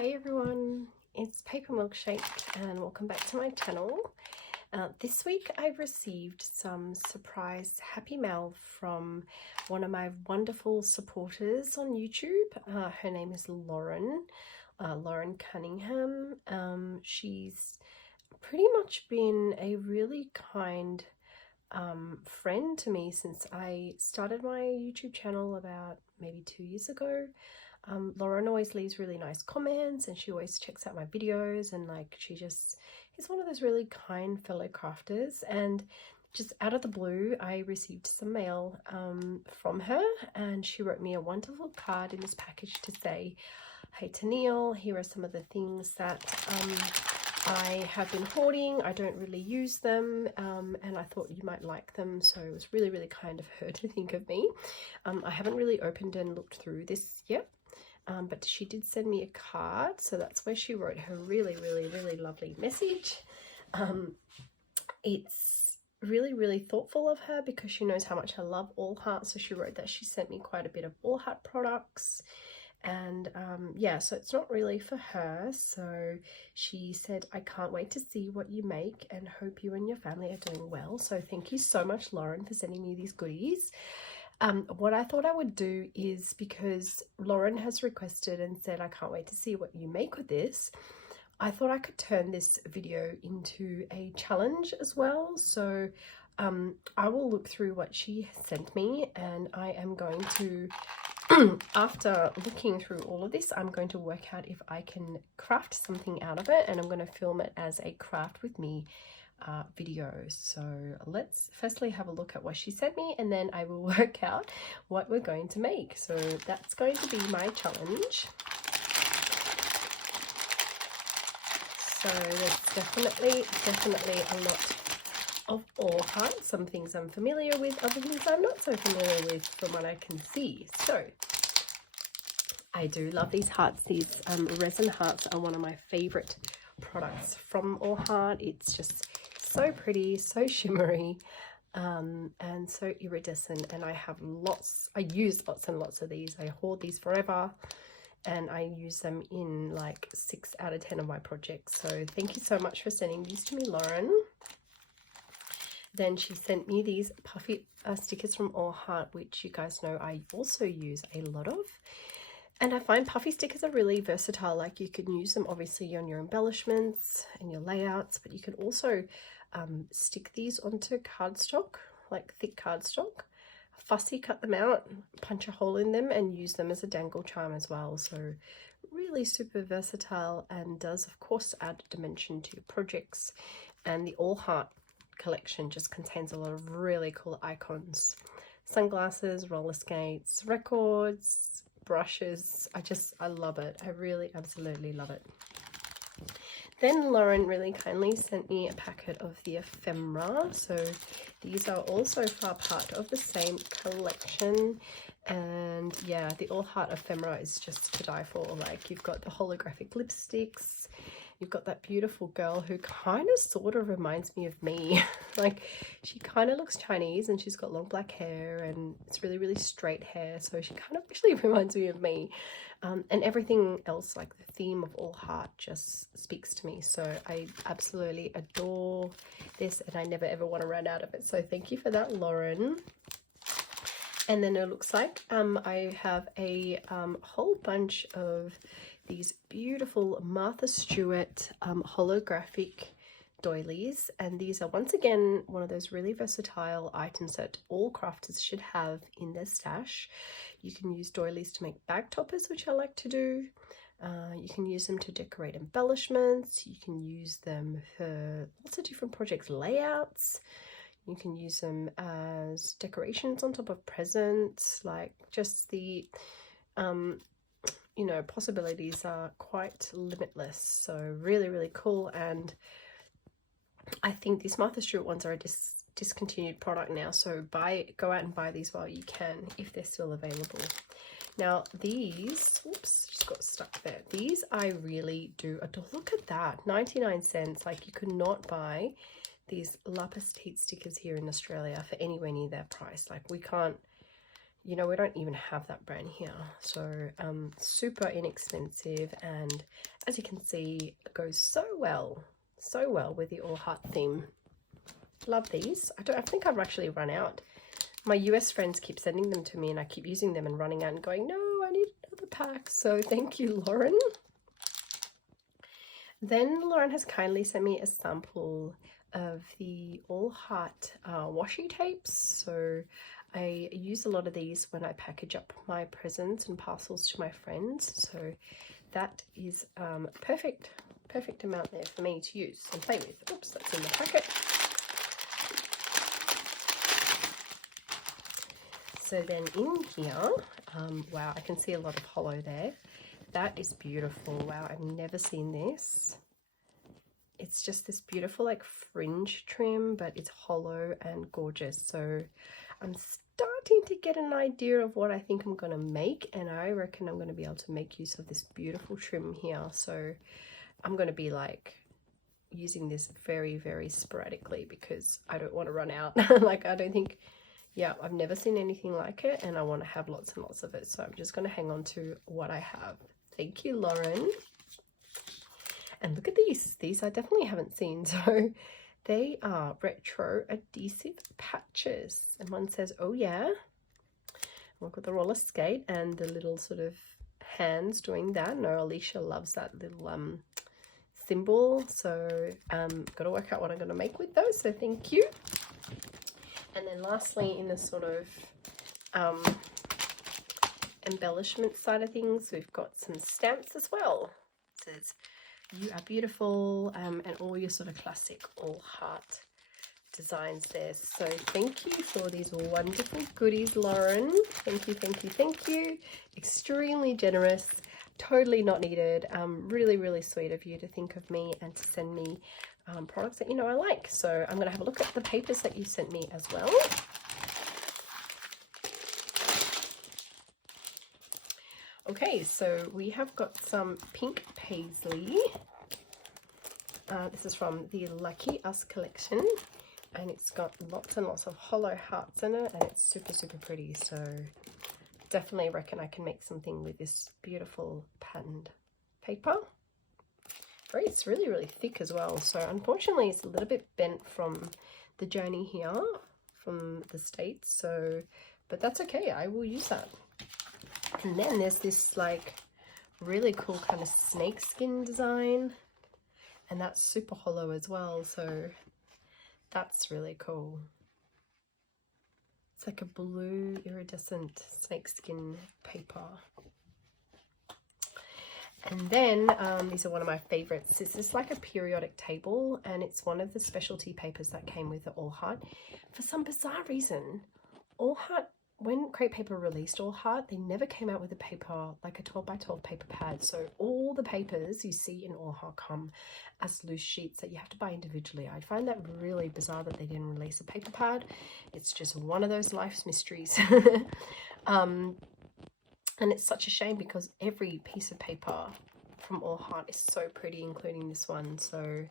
Hi everyone, it's Paper Milkshake and welcome back to my channel. This week I received some surprise happy mail from one of my wonderful supporters on YouTube. Her name is Lauren Cunningham. She's pretty much been a really kind friend to me since I started my YouTube channel about maybe 2 years ago. Lauren always leaves really nice comments and she always checks out my videos, and like she just is one of those really kind fellow crafters. And just out of the blue I received some mail from her, and she wrote me a wonderful card in this package to say, "Hey Tennille, here are some of the things that I have been hoarding. I don't really use them and I thought you might like them." So it was really kind of her to think of me. I haven't really opened and looked through this yet. But she did send me a card, so that's where she wrote her really lovely message. It's really thoughtful of her because she knows how much I love All Heart, so she wrote that she sent me quite a bit of All Heart products. And yeah, so it's not really for her. So she said, "I can't wait to see what you make and hope you and your family are doing well." So thank you so much, Lauren, for sending me these goodies. What I thought I would do is, because Lauren has requested and said, "I can't wait to see what you make with this," I thought I could turn this video into a challenge as well. So I will look through what she sent me, and I am going to after looking through all of this, I'm going to work out if I can craft something out of it, and I'm going to film it as a craft with me video. So let's firstly have a look at what she sent me, and then I will work out what we're going to make. So that's going to be my challenge. So there's definitely a lot of All Heart. Some things I'm familiar with, other things I'm not so familiar with from what I can see. So I do love these hearts. These resin hearts are one of my favorite products from All Heart. It's just so pretty, so shimmery, and so iridescent, and I use lots and lots of these. I hoard these forever, and I use them in like 6 out of 10 of my projects. So thank you so much for sending these to me, Lauren. Then she sent me these puffy stickers from All Heart, which you guys know I also use a lot of. And I find puffy stickers are really versatile. Like, you can use them obviously on your embellishments and your layouts, but you can also stick these onto cardstock, like thick cardstock, fussy cut them out, punch a hole in them, and use them as a dangle charm as well. So really super versatile, and does of course add dimension to your projects. And the All Heart collection just contains a lot of really cool icons: sunglasses, roller skates, records, brushes. I love it. I really absolutely love it. Then Lauren really kindly sent me a packet of the ephemera. So these are also far part of the same collection. And yeah, the All Heart ephemera is just to die for. Like, you've got the holographic lipsticks, you've got that beautiful girl who kind of sort of reminds me of me. Like, she kind of looks Chinese and she's got long black hair and it's really straight hair, so she kind of actually reminds me of me. And everything else, like the theme of All Heart, just speaks to me. So I absolutely adore this, and I never ever want to run out of it. So thank you for that, Lauren. And then it looks like I have a whole bunch of these beautiful Martha Stewart holographic doilies, and these are once again one of those really versatile items that all crafters should have in their stash. You can use doilies to make bag toppers, which I like to do. You can use them to decorate embellishments. You can use them for lots of different projects, layouts. You can use them as decorations on top of presents. Like, just the you know, possibilities are quite limitless. So really cool. And I think these Martha Stewart ones are a discontinued product now, so go out and buy these while you can, if they're still available. Now these, oops, just got stuck there. These I really do adore. Look at that, 99 cents. Like, you could not buy these lapis heat stickers here in Australia for anywhere near that price. Like, we can't You know, we don't even have that brand here. So super inexpensive, and as you can see, it goes so well with the all heart theme. Love these. I think I've actually run out. My US friends keep sending them to me and I keep using them and running out and going, no, I need another pack. So thank you, Lauren. Then Lauren has kindly sent me a sample of the all heart washi tapes. So I use a lot of these when I package up my presents and parcels to my friends. So that is perfect amount there for me to use and play with. Oops, that's in the packet. So then in here, wow, I can see a lot of hollow there. That is beautiful. Wow, I've never seen this. It's just this beautiful like fringe trim, but it's hollow and gorgeous. So I'm starting to get an idea of what I think I'm going to make, and I reckon I'm going to be able to make use of this beautiful trim here. So I'm going to be like using this very sporadically because I don't want to run out. Like, I don't think, yeah, I've never seen anything like it, and I want to have lots and lots of it. So I'm just going to hang on to what I have. Thank you, Lauren. And look at these I definitely haven't seen. So they are retro adhesive patches, and one says, oh yeah. Look at the roller skate and the little sort of hands doing that. No, Alicia loves that little symbol. So got to work out what I'm going to make with those, so thank you. And then lastly, in the sort of embellishment side of things, we've got some stamps as well. It says, you are beautiful, and all your sort of classic all heart designs there. So thank you for these wonderful goodies, Lauren. Thank you. Extremely generous, totally not needed. Really sweet of you to think of me and to send me products that you know I like. So I'm going to have a look at the papers that you sent me as well. Okay, so we have got some pink paisley. This is from the Lucky Us collection, and it's got lots and lots of hollow hearts in it, and it's super pretty. So definitely reckon I can make something with this beautiful patterned paper. It's really thick as well. So unfortunately it's a little bit bent from the journey here from the States. So, but that's okay. I will use that. And then there's this like really cool kind of snake skin design, and that's super hollow as well. So that's really cool. It's like a blue iridescent snakeskin paper. And then these are one of my favorites. This is like a periodic table, and it's one of the specialty papers that came with the All Heart. For some bizarre reason, All Heart, when Create Paper released All Heart, they never came out with a paper, like a 12 by 12 paper pad. So all the papers you see in All Heart come as loose sheets that you have to buy individually. I find that really bizarre that they didn't release a paper pad. It's just one of those life's mysteries. And it's such a shame because every piece of paper from All Heart is so pretty, including this one. So,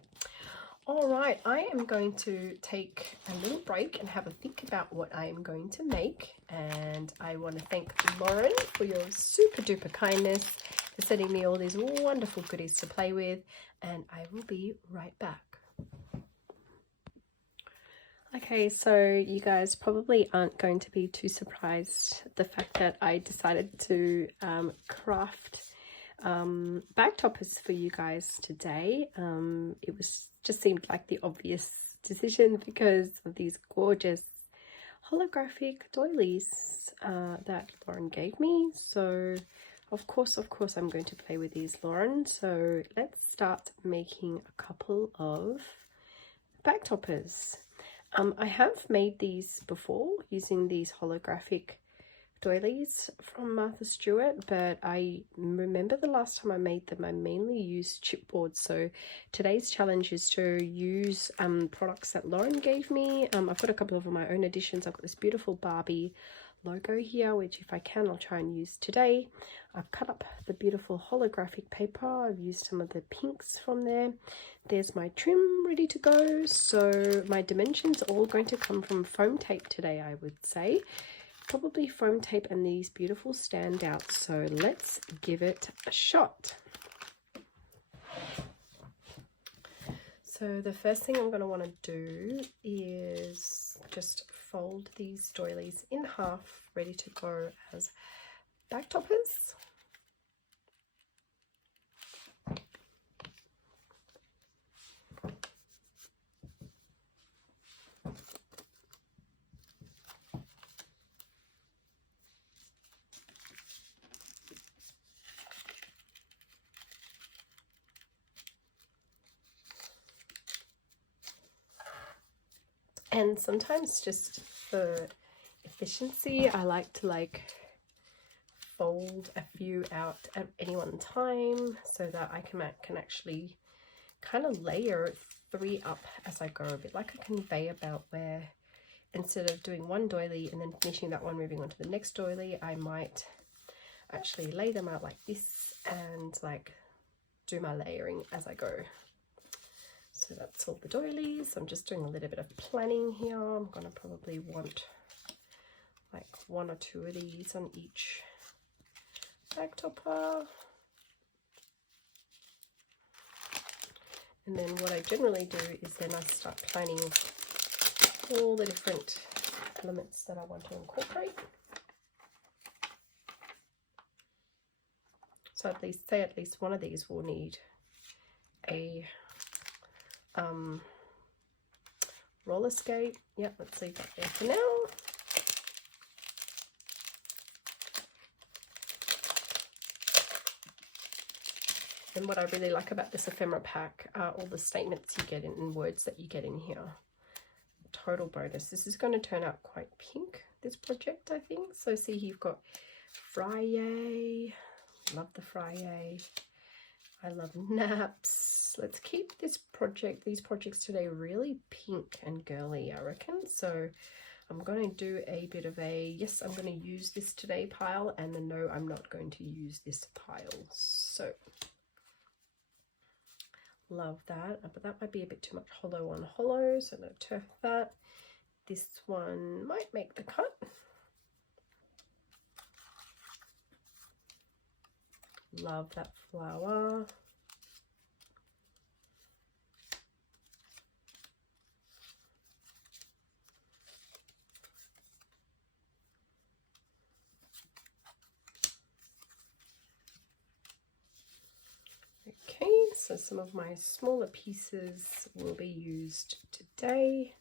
all right, I am going to take a little break and have a think about what I am going to make. And I want to thank Lauren for your super duper kindness for sending me all these wonderful goodies to play with. And I will be right back. Okay, so you guys probably aren't going to be too surprised the fact that I decided to craft bag toppers for you guys today. It just seemed like the obvious decision because of these gorgeous holographic doilies that Lauren gave me. So of course I'm going to play with these, Lauren. So let's start making a couple of bag toppers. I have made these before using these holographic doilies from Martha Stewart, but I remember the last time I made them I mainly used chipboard. So today's challenge is to use products that Lauren gave me. I've got a couple of my own additions. I've got this beautiful Barbie logo here, which if I can I'll try and use today. I've cut up the beautiful holographic paper. I've used some of the pinks from there. There's my trim ready to go. So my dimensions are all going to come from foam tape today, I would say. probably foam tape and these beautiful standouts. So let's give it a shot. So the first thing I'm going to want to do is just fold these doilies in half, ready to go as back toppers. And sometimes just for efficiency, I like to fold a few out at any one time so that I can actually kind of layer 3 up as I go, a bit like a conveyor belt, where instead of doing one doily and then finishing that one, moving on to the next doily, I might actually lay them out like this and do my layering as I go. So that's all the doilies. I'm just doing a little bit of planning here. I'm gonna probably want 1 or 2 of these on each bag topper. And then what I generally do is then I start planning all the different elements that I want to incorporate. So at least one of these will need a roller skate. Yep, let's leave that there for now. And what I really like about this ephemera pack are all the statements you get in and words that you get in here. Total bonus. This is going to turn out quite pink, this project, I think. So see, you've got Friday. Love the Friday. I love naps. Let's keep these projects today really pink and girly, I reckon. So I'm going to do a bit of a yes, I'm going to use this today pile, and the no, I'm not going to use this pile. So love that, but that might be a bit too much hollow on hollow, so I'm going to turf that. This one might make the cut. Love that flower. Okay, so some of my smaller pieces will be used today.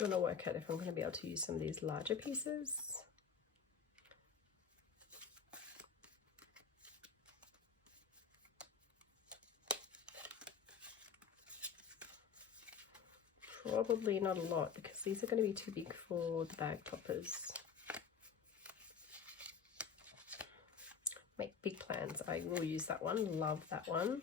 I'm going to work out if I'm going to be able to use some of these larger pieces. Probably not a lot, because these are going to be too big for the bag toppers. Make big plans. I will use that one. Love that one.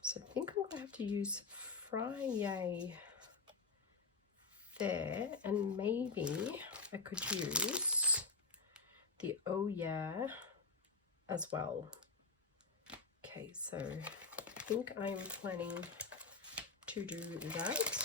So I think I'm going to have to use Friday there, and maybe I could use the oh yeah as well. Okay, so I think I'm planning to do that.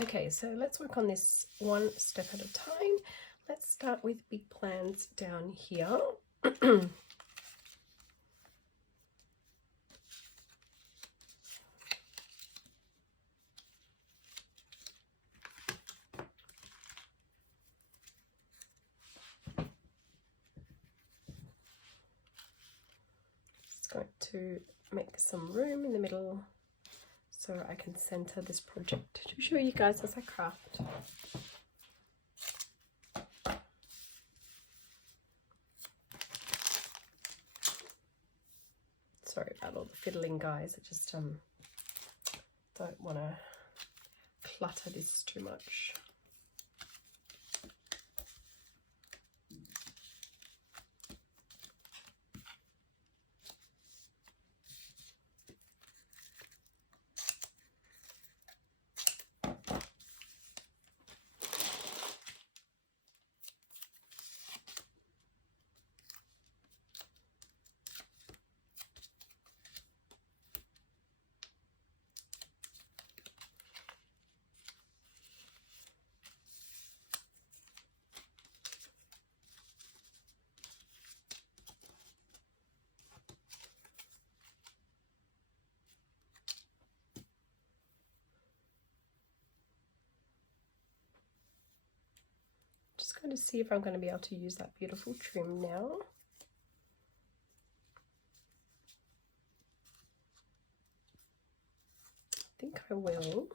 Okay, so let's work on this one step at a time. Let's start with big plans down here. Just going to make some room in the middle so I can center this project to show you guys as I craft. Sorry about all the fiddling, guys. I just don't want to clutter this too much. going to see if I'm going to be able to use that beautiful trim now. I think I will.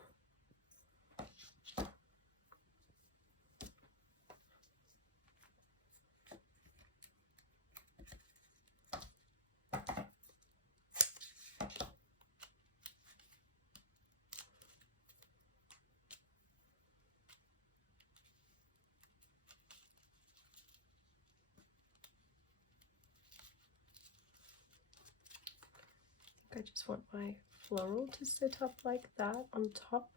I just want my floral to sit up like that on top.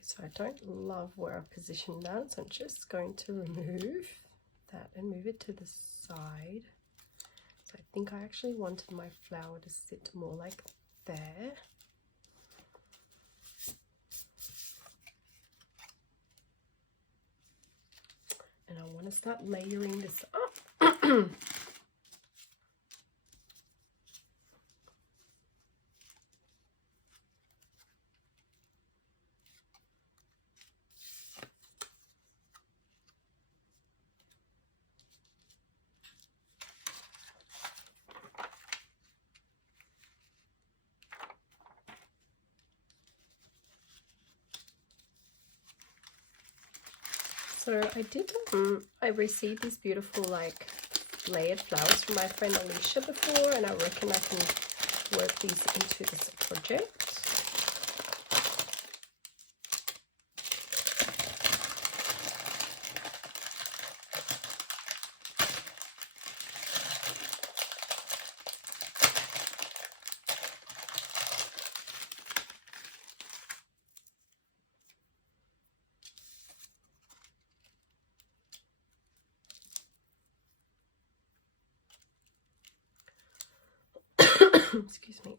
So I don't love where I've positioned that, so I'm just going to remove that and move it to the side. So I think I actually wanted my flower to sit more like there. And I want to start layering this up. So I received these beautiful like layered flowers from my friend Alicia before, and I reckon I can work these into this project. Excuse me.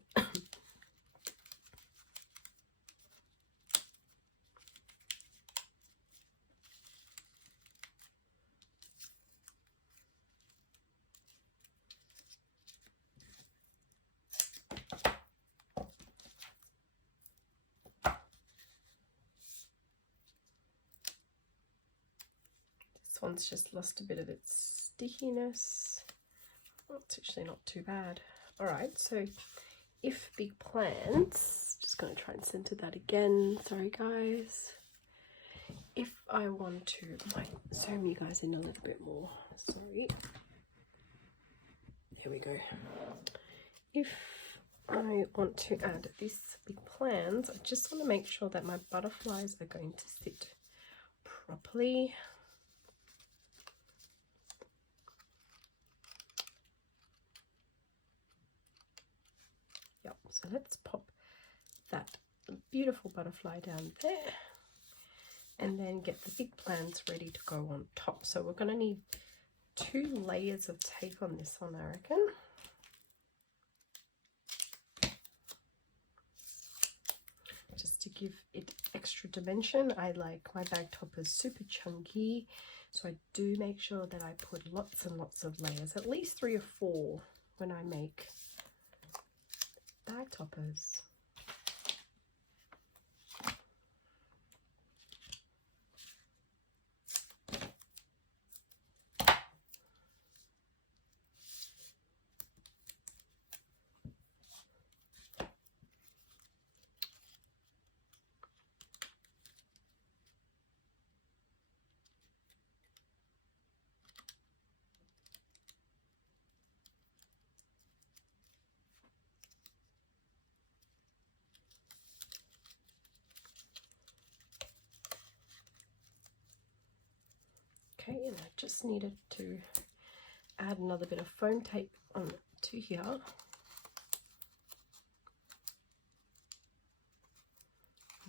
This one's just lost a bit of its stickiness. Oh, it's actually not too bad. All right, so if big plants, just going to try and center that again. Sorry, guys. If I want to, might zoom you guys in a little bit more. Sorry. There we go. If I want to add these big plants, I just want to make sure that my butterflies are going to sit properly. Yep, so let's pop that beautiful butterfly down there and then get the big plants ready to go on top. So we're going to need 2 layers of tape on this one, I reckon. Just to give it extra dimension. I like my bag toppers super chunky, so I do make sure that I put lots and lots of layers, at least 3 or 4 when I make bag toppers. Okay, and I just needed to add another bit of foam tape on to here.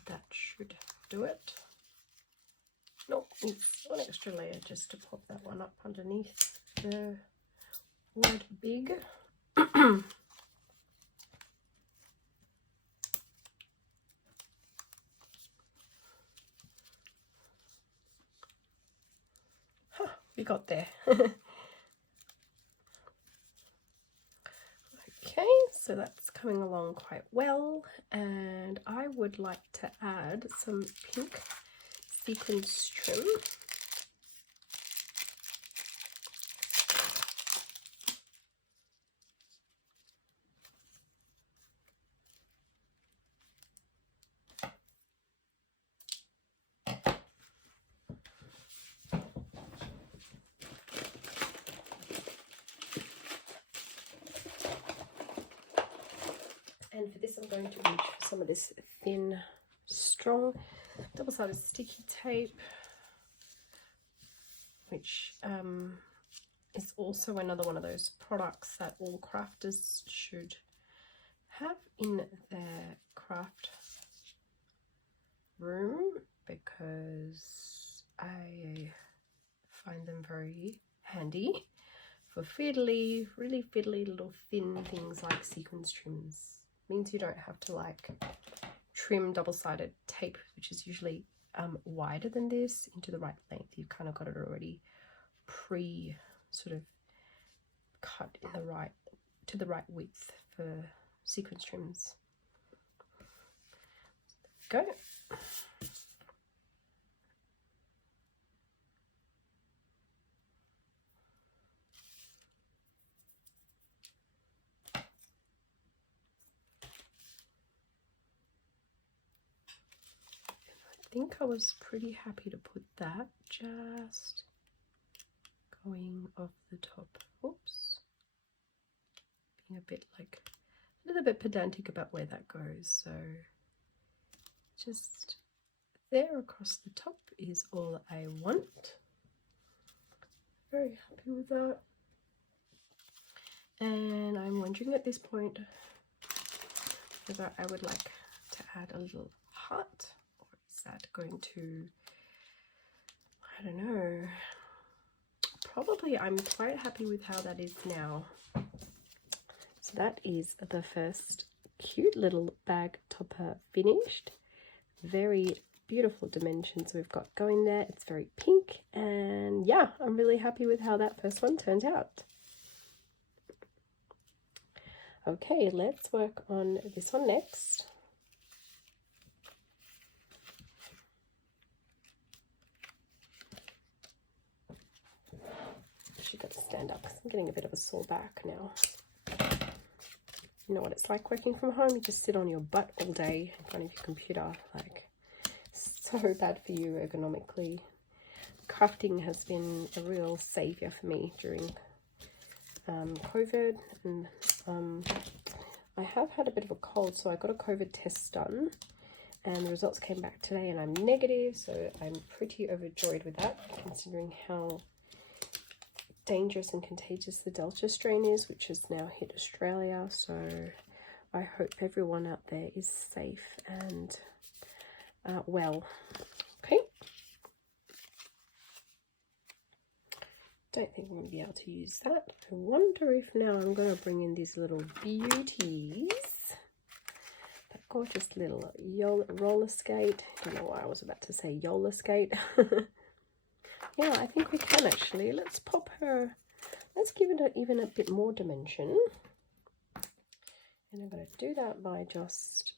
That should do it. Nope, needs one extra layer just to pop that one up underneath the word big. We got there. Okay, so that's coming along quite well, and I would like to add some pink sequins trim. And for this, I'm going to reach for some of this thin, strong, double-sided sticky tape, which is also another one of those products that all crafters should have in their craft room, because I find them very handy for fiddly, really fiddly little thin things like sequins trims. Means you don't have to like trim double-sided tape, which is usually wider than this, into the right length. You've kind of got it already sort of cut in the right to the right width for sequins trims. Go. I think I was pretty happy to put that just going off the top. Oops. Being a bit like a little bit pedantic about where that goes. So just there across the top is all I want. Very happy with that. And I'm wondering at this point whether I would like to add a little heart. Is that going to, I don't know, probably. I'm quite happy with how that is now. So that is the first cute little bag topper finished. Very beautiful dimensions we've got going there. It's very pink, and yeah, I'm really happy with how that first one turns out. Okay, let's work on this one next. Actually got to stand up because I'm getting a bit of a sore back now. You know what it's like working from home? You just sit on your butt all day in front of your computer. Like, so bad for you ergonomically. Crafting has been a real savior for me during COVID, and I have had a bit of a cold, so I got a COVID test done and the results came back today and I'm negative, so I'm pretty overjoyed with that, considering how dangerous and contagious the Delta strain is, which has now hit Australia. So I hope everyone out there is safe and well. Okay, don't think I'm going to be able to use that. I wonder if now I'm going to bring in these little beauties. That gorgeous little roller skate. Don't know why I was about to say Yola skate. Yeah, I think we can actually. Let's pop her. Let's give it even a bit more dimension. And I'm going to do that by just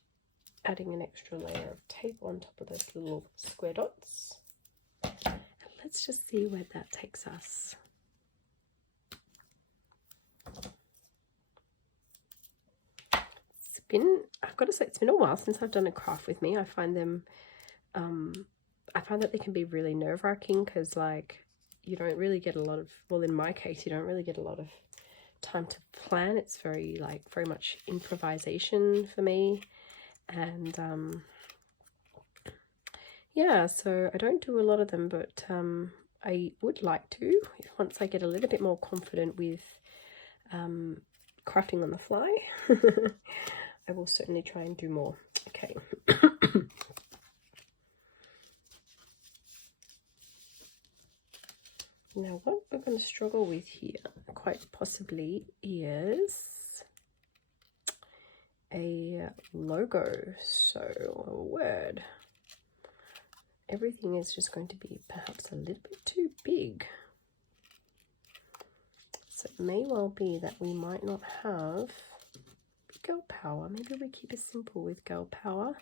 adding an extra layer of tape on top of those little square dots. And let's just see where that takes us. I've got to say, it's been a while since I've done a craft with me. I find them, I find that they can be really nerve-wracking because, like, you don't really get a lot of, well, in my case, you don't really get a lot of time to plan. It's very much improvisation for me. And, yeah, so I don't do a lot of them, but I would like to, once I get a little bit more confident with crafting on the fly. I will certainly try and do more. Okay. Now, what we're going to struggle with here, quite possibly, is a logo. So, a word. Everything is just going to be perhaps a little bit too big. So it may well be that we might not have girl power. Maybe we keep it simple with girl power.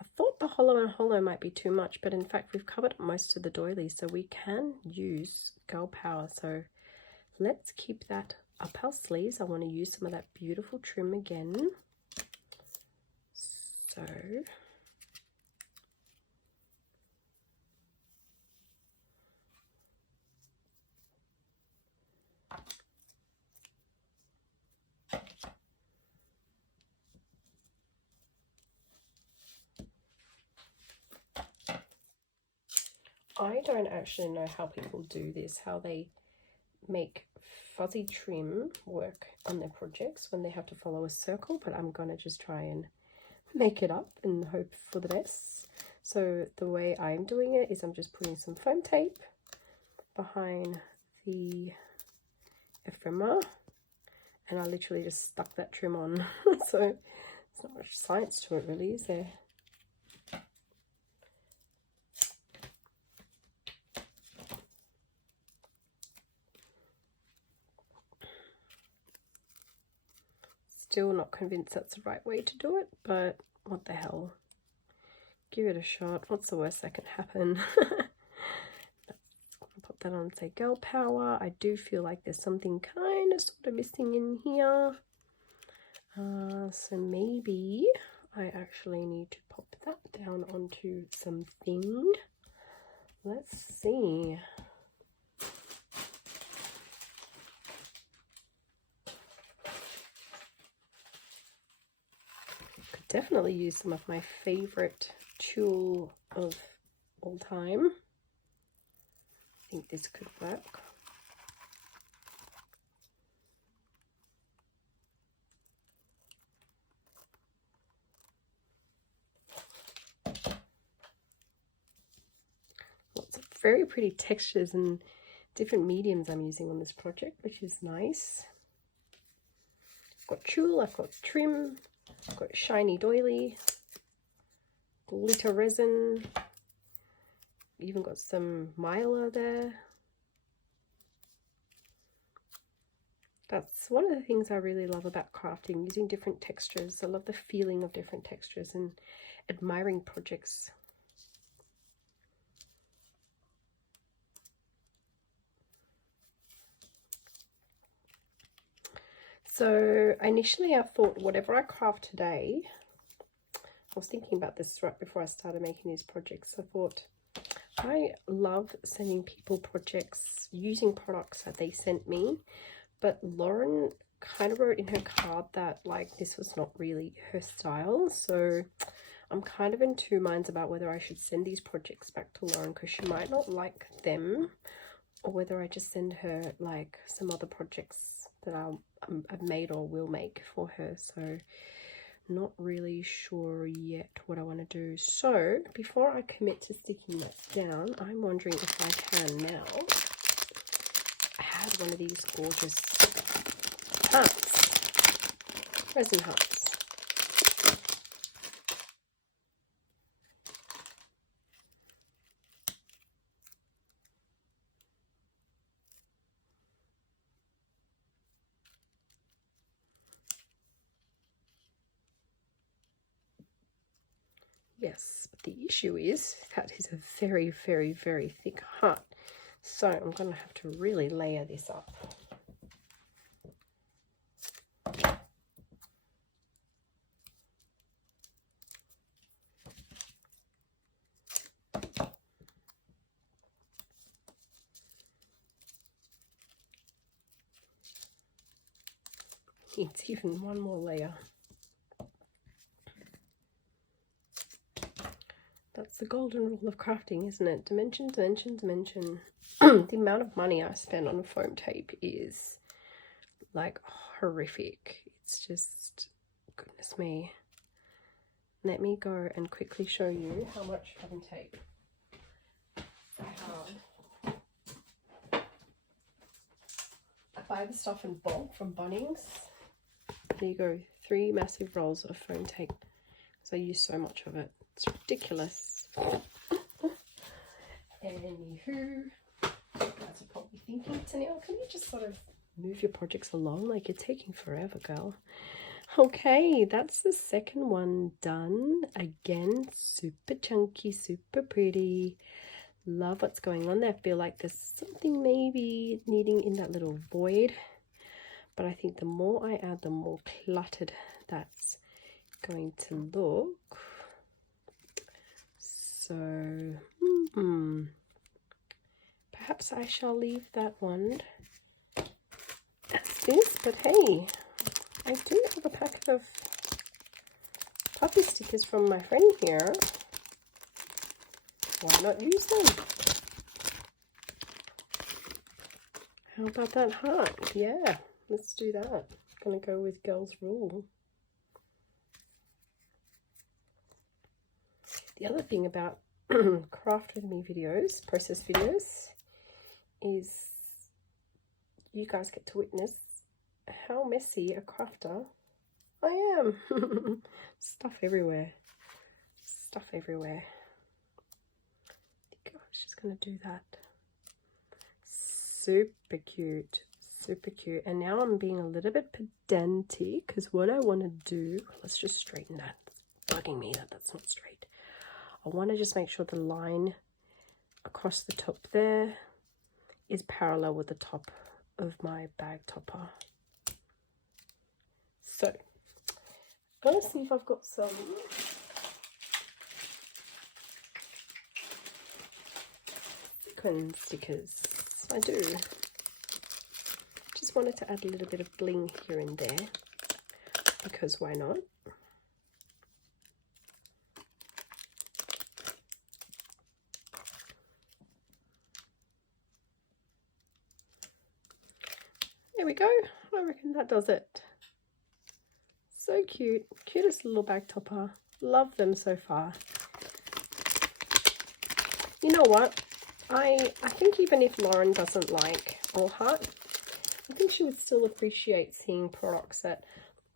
I thought the hollow and hollow might be too much, but in fact we've covered most of the doily, so we can use girl power. So let's keep that up our sleeves. I want to use some of that beautiful trim again. So I don't actually know how people do this, how they make fuzzy trim work on their projects when they have to follow a circle, but I'm gonna just try and make it up and hope for the best. So the way I'm doing it is I'm just putting some foam tape behind the ephemera, and I literally just stuck that trim on. So there's not much science to it really, is there? Still not convinced that's the right way to do it, but what the hell, give it a shot. What's the worst that can happen? Put that on and say girl power. I do feel like there's something kind of sort of missing in here, so maybe I actually need to pop that down onto something. Let's see. Definitely use some of my favorite tulle of all time. I think this could work. Lots of very pretty textures and different mediums I'm using on this project, which is nice. I've got tulle, I've got trim, I've got shiny doily, glitter resin, even got some mylar there. That's one of the things I really love about crafting, using different textures. I love the feeling of different textures and admiring projects. So initially I thought whatever I craft today, I was thinking about this right before I started making these projects. I thought, I love sending people projects using products that they sent me, but Lauren kind of wrote in her card that like this was not really her style. So I'm kind of in two minds about whether I should send these projects back to Lauren because she might not like them, or whether I just send her like some other projects that I've made or will make for her. So not really sure yet what I want to do. So before I commit to sticking that down, I'm wondering if I can now. I had one of these gorgeous hearts, resin hearts. Yes, but the issue is that is a very, very, very thick heart. So I'm going to have to really layer this up. Needs even one more layer. That's the golden rule of crafting, isn't it? Dimension, dimension, dimension. The amount of money I spend on foam tape is like horrific. It's just, goodness me. Let me go and quickly show you how much foam tape I have. I buy the stuff in bulk from Bunnings. There you go, 3 massive rolls of foam tape. So I use so much of it. It's ridiculous. Anywho, as you probably thinking, Tennille, can you just sort of move your projects along? Like, you're taking forever, girl. Okay, that's the second one done. Again, super chunky, super pretty. Love what's going on there. I feel like there's something maybe needing in that little void. But I think the more I add, the more cluttered that's going to look. So, perhaps I shall leave that one as is. But hey, I do have a packet of puppy stickers from my friend here. Why not use them? How about that heart? Yeah, let's do that. Gonna go with girls rule. The other thing about craft with me videos, process videos, is you guys get to witness how messy a crafter I am. Stuff everywhere. Stuff everywhere. I think I was just going to do that. Super cute. Super cute. And now I'm being a little bit pedantic because what I want to do, let's just straighten that. It's bugging me that that's not straight. I want to just make sure the line across the top there is parallel with the top of my bag topper. So, I'm going to see if I've got some sequin stickers. I do. Just wanted to add a little bit of bling here and there, because why not? There we go. I reckon that does it. So cute. Cutest little bag topper. Love them so far. You know what? I think even if Lauren doesn't like all heart, I think she would still appreciate seeing products that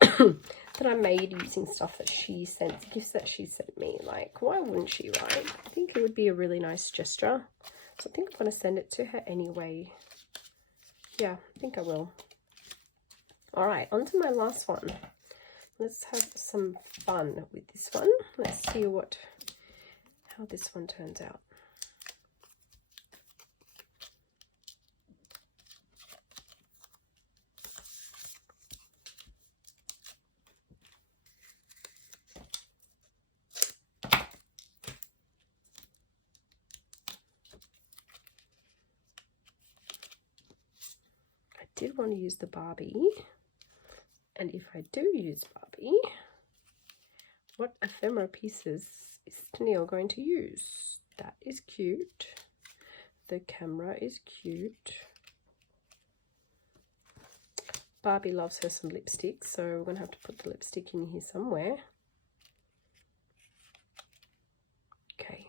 that I made using stuff that she sent, gifts that she sent me. Like, why wouldn't she, right? I think it would be a really nice gesture. So I think I'm going to send it to her anyway. Yeah, I think I will. All right, on to my last one. Let's have some fun with this one. Let's see how this one turns out. I did want to use the Barbie. And if I do use Barbie, what ephemera pieces is Tennille going to use? That is cute. The camera is cute. Barbie loves her some lipstick, so we're going to have to put the lipstick in here somewhere. Okay.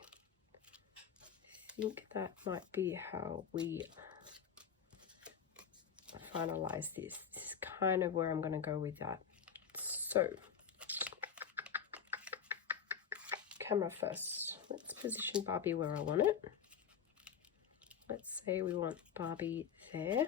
I think that might be how we finalize this. This is kind of where I'm going to go with that. So, camera first. Let's position Barbie where I want it. Let's say we want Barbie there.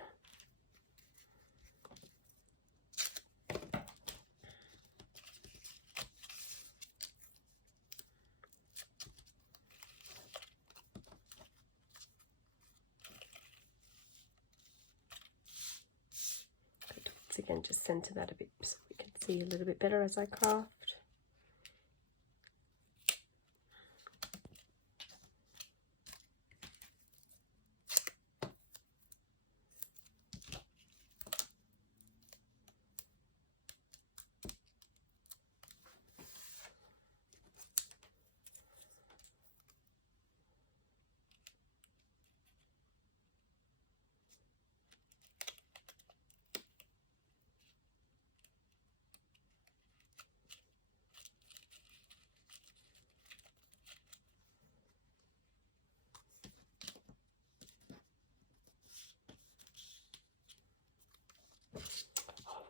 Again, just center that a bit so we can see a little bit better as I craft.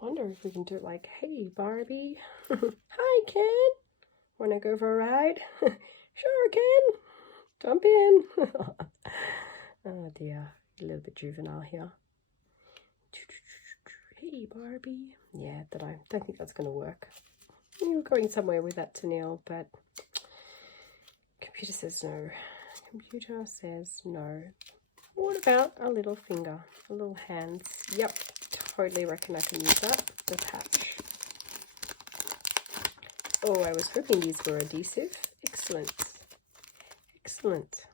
I wonder if we can do it like, hey Barbie, hi Ken, wanna go for a ride? Sure Ken, jump in. Oh dear, A little bit juvenile here. Hey, Barbie. Yeah, but I don't think that's going to work. We were going somewhere with that, Tennille, but computer says no. Computer says no. What about a little finger, a little hands? Yep, totally reckon I can use that. The patch. Oh, I was hoping these were adhesive. Excellent. Excellent.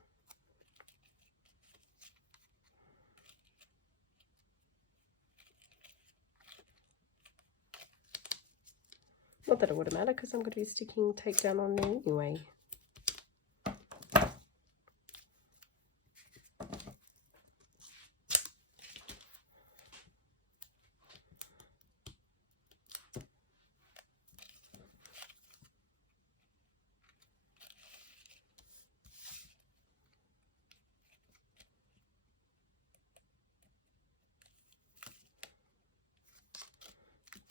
Not that it would matter because I'm going to be sticking tape down on there anyway.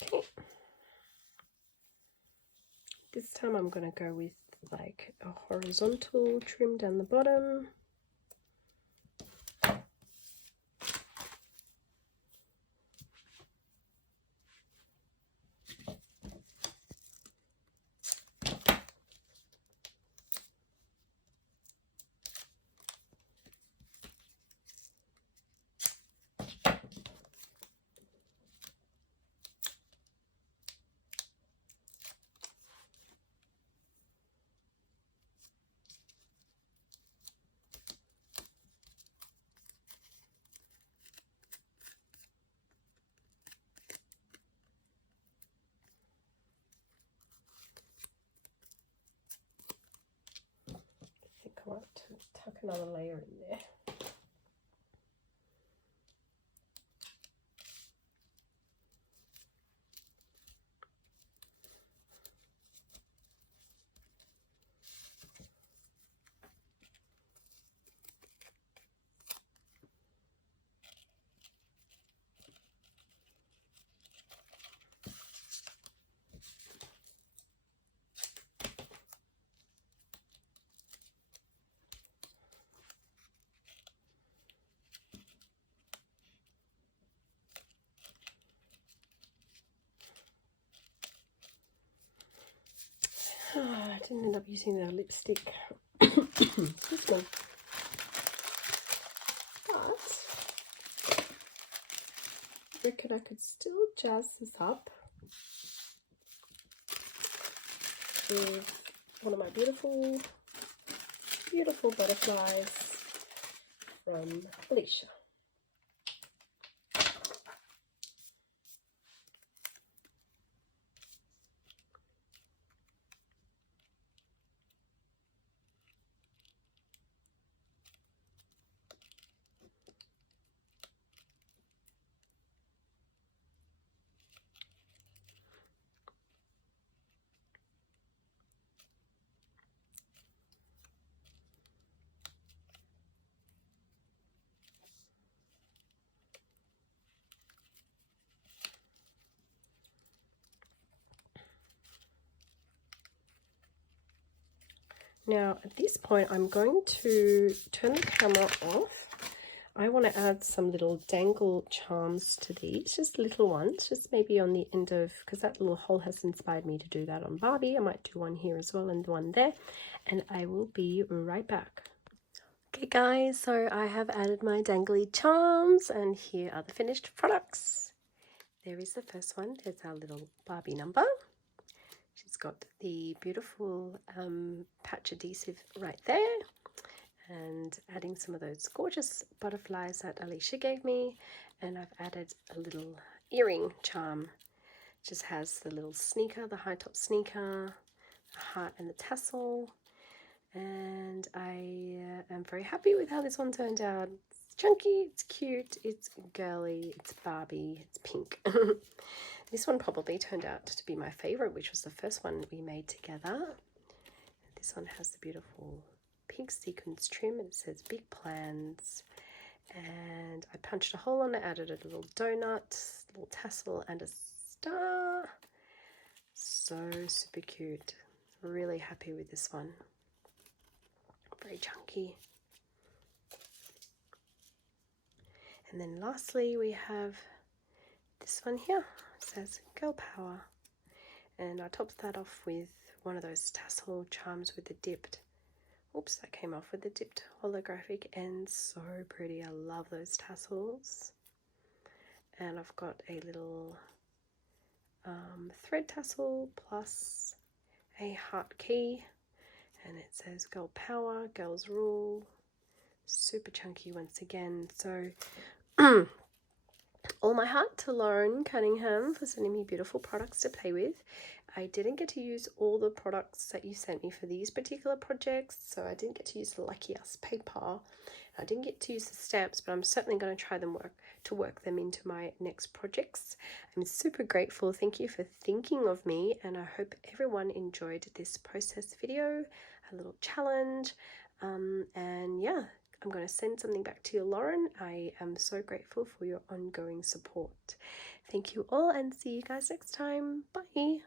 Okay. This time I'm going to go with like a horizontal trim down the bottom. I want to tuck another layer in there. I didn't end up using the lipstick. This one. But I reckon I could still jazz this up with one of my beautiful, beautiful butterflies from Alicia. Now at this point I'm going to turn the camera off. I want to add some little dangle charms to these, just little ones, just maybe on the end of, because that little hole has inspired me to do that on Barbie. I might do one here as well and one there, and I will be right back. Okay guys, so I have added my dangly charms and here are the finished products. There is the first one. There's our little Barbie number. She's got the beautiful patch adhesive right there, and adding some of those gorgeous butterflies that Alicia gave me, and I've added a little earring charm. Just has the little sneaker, the high top sneaker, the heart and the tassel, and I am very happy with how this one turned out. It's chunky, it's cute, it's girly, it's Barbie, it's pink. This one probably turned out to be my favorite, which was the first one we made together. This one has the beautiful pink sequins trim, and it says big plans, and I punched a hole on it, added a little donut, little tassel and a star. So super cute. Really happy with this one. Very chunky. And then lastly, we have this one here. It says Girl Power. And I topped that off with one of those tassel charms with the dipped, oops, that came off with the dipped holographic ends. So pretty. I love those tassels. And I've got a little thread tassel plus a heart key, and it says Girl Power, Girls Rule. Super chunky once again. So all my heart to Lauren Cunningham for sending me beautiful products to play with. I didn't get to use all the products that you sent me for these particular projects, so I didn't get to use the Lucky Us paper. I didn't get to use the stamps, but I'm certainly going to try them work them into my next projects. I'm super grateful. Thank you for thinking of me, and I hope everyone enjoyed this process video, a little challenge. And yeah, I'm going to send something back to you, Lauren. I am so grateful for your ongoing support. Thank you all, and see you guys next time. Bye.